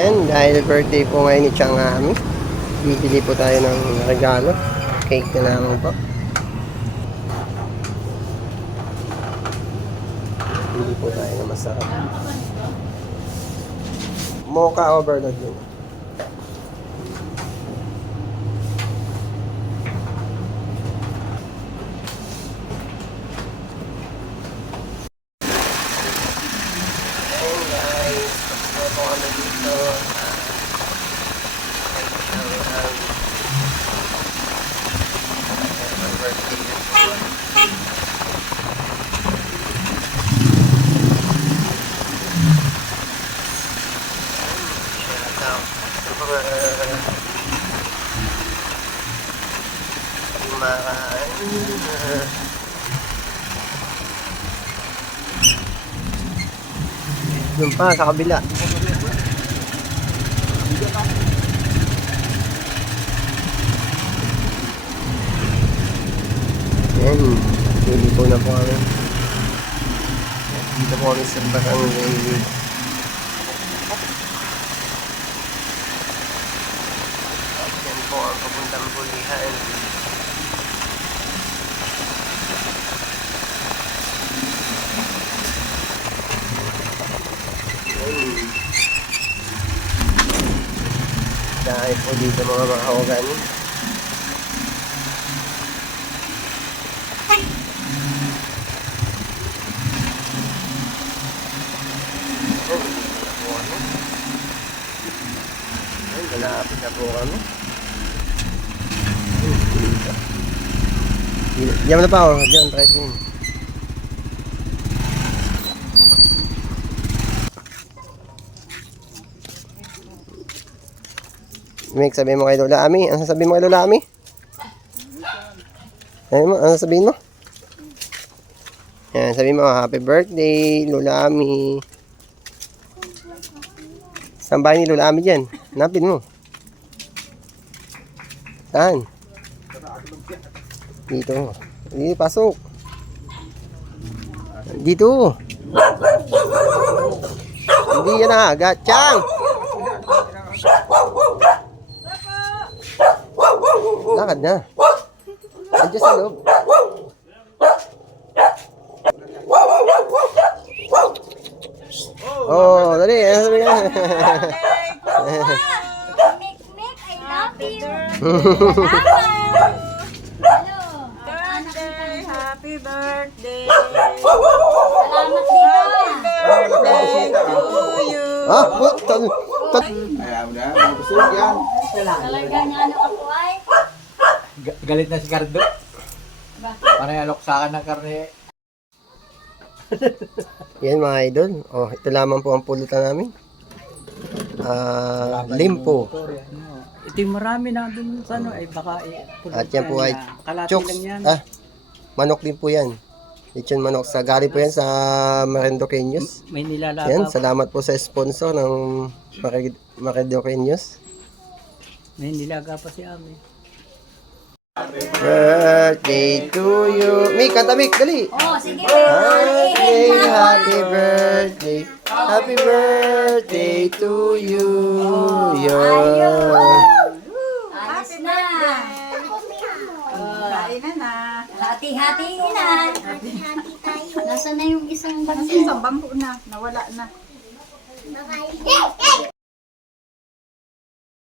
And dahil birthday po ngayon ni Chang Ami, bibili po tayo ng regalo. Cake na naman po. Bili po tayo ng masarap. Mocha overload yun. Doon pa sa kabila. Yan, pili po na po kami. Dito po kami sa barangay. Yan po ang papuntang bulihan. Dahil po dito mga makawagan. Malapit na po kami. Diyan na pa ako. Diyan, try din. Mick, sabihin mo kay Lola Ami. Ano sabihin mo kay Lola Ami? Ano sabihin mo? Yan, sabihin mo, happy birthday, Lola Ami. Saan bahay ni Lola Ami dyan? Hanapin mo. Saan? Dito. Dito, pasok. Dito. Hindi yan na. Gachang! Lakad na. Andiyan sa loob. Oh, dali. Ano sabi nga? Mick, I love you. Birthday, happy birthday. Salamat dito. To you. Ah, Ayaw na, mabusog yan. Talaga niya ano ako ay. Galit na si Cardo. Parang alok sa akin ng karne. yan mga idol. Oh, ito lamang po ang pulutan namin. Limpo. Ito yung marami na dun sa ano, ay baka At yan po ay kalati chokes. lang yan. Manok din po yan. Lechon manok. Sa galing po yan sa Marindoqueños. May nilalaba. Yan, salamat po sa sponsor ng Marindoqueños. May nilaga pa si Ami. Birthday to you. Mick, kanta Mick, dali. Oh, sige. Happy birthday. Happy birthday to you. Yun. Ayos na. Kainan na. Hati-hatiin na. Hati-hati tayo. Nasaan na yung isang Kasi bansin? isang bangko na. Nawala na.